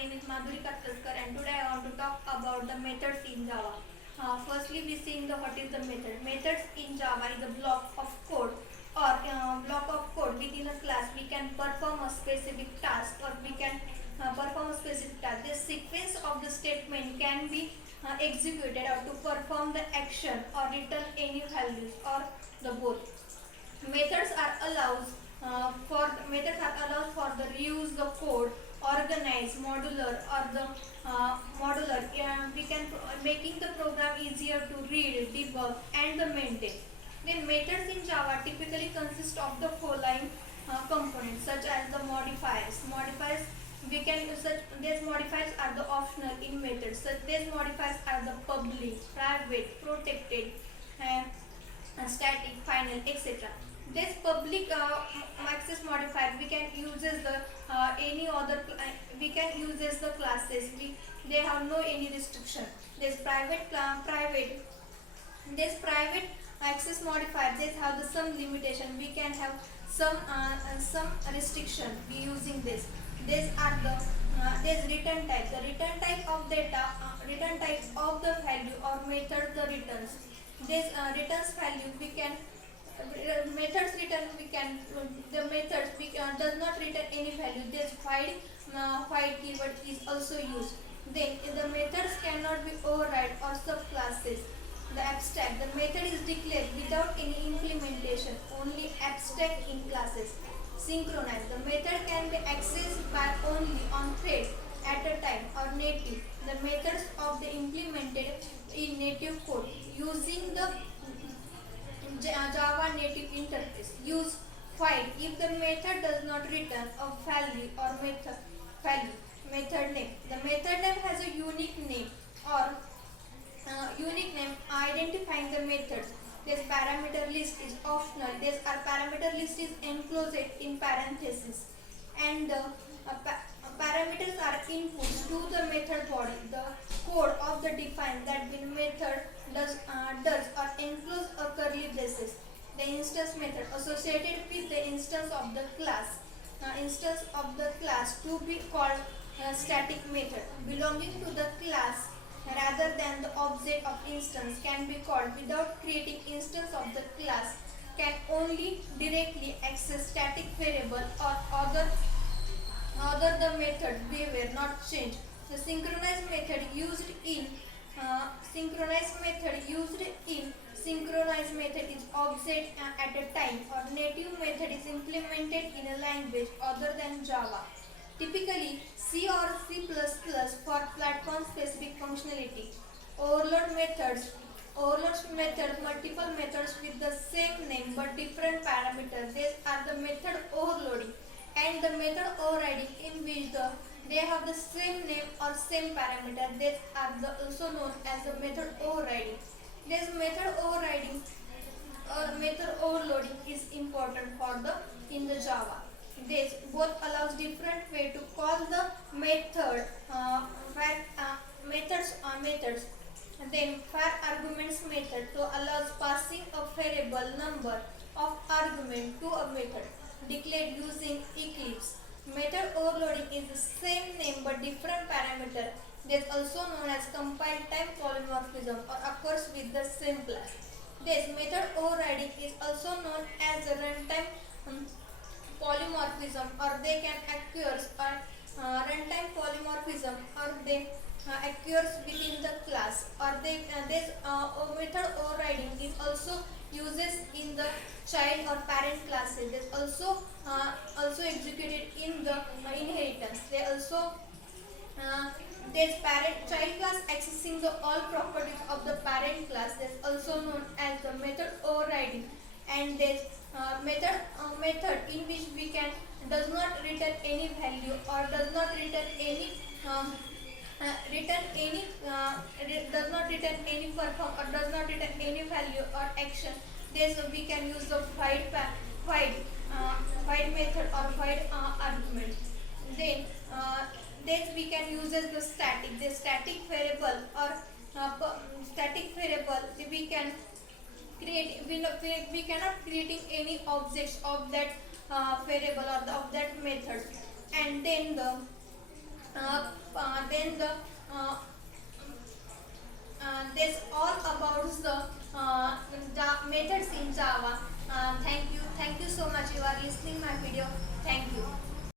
name is Madhuri Katraskar and today I want to talk about the methods in Java. Firstly, we see what is the method. Methods in Java is a block of code or block of code within a class. We can perform a specific task or we can perform a specific task. The sequence of the statement can be executed or to perform the action or return any values or the both. Methods are allows for the reuse the code, organize, modular or the modular. We can making the program easier to read, debug, and the maintain. Then methods in Java typically consist of the following components such as the modifiers. Modifiers we can use such these modifiers are the optional in methods. Such these modifiers are the public, private, protected, and static, final, etc. This public access modifier we can uses the any other we can uses the classes. They have no any restriction. This private access modifier they have the some limitation. We can have some restriction. We using this. These are the this return type. The return type of data, return types of the value or method the returns. This returns value we can methods return we can the methods we does not return any value. This void keyword is also used. Then the methods cannot be override or subclasses. The abstract the method is declared without any implementation, only abstract in classes. Synchronize the method can be accessed by only on thread at a time or native. The methods of the implemented in native code using the Java native interface. Use find if the method does not return a value or method name. The method name has a unique name or unique name identifying the methods. This parameter list is optional. This parameter list is enclosed in parentheses, and the parameters are inputs to the method body. The code of the define that the method does or enclose a curly braces. The instance method associated with the instance of the class to be called static method belonging to the class rather than the object of instance can be called without creating instance of the class, can only directly access static variable or other the method behavior not change. The synchronized method used in synchronized method is object at a time or native method is implemented in a language other than Java. Typically C or C++ for platform specific functionality. Overload methods. Multiple methods with the same name but different parameters. These are the method overloading and the method overriding in which they have the same name or same parameter. These are also known as the method overriding. This method overriding or method overloading is important for the in the Java. This both allows different way to call the method methods. Then var arguments method to allows passing a variable number of argument to a method declared using Eclipse. Method overloading is the same name but different parameter. This is also known as compile time polymorphism or occurs with the same class. This method overriding is also known as a runtime polymorphism or they can occurs or runtime polymorphism or they occurs within the class or this method overriding is also uses in the child or parent classes. This also executed in the inheritance. They also this parent child class accessing the all properties of the parent class is also known as the method overriding. And this method in which we can does not return any value or does not return any does not return any perform or does not return any value or action. This we can use the void method or void argument. Then this we can use as the static variable or static variable we can create. We cannot creating any objects of that variable or of that method. And then the Then this all about the methods in Java.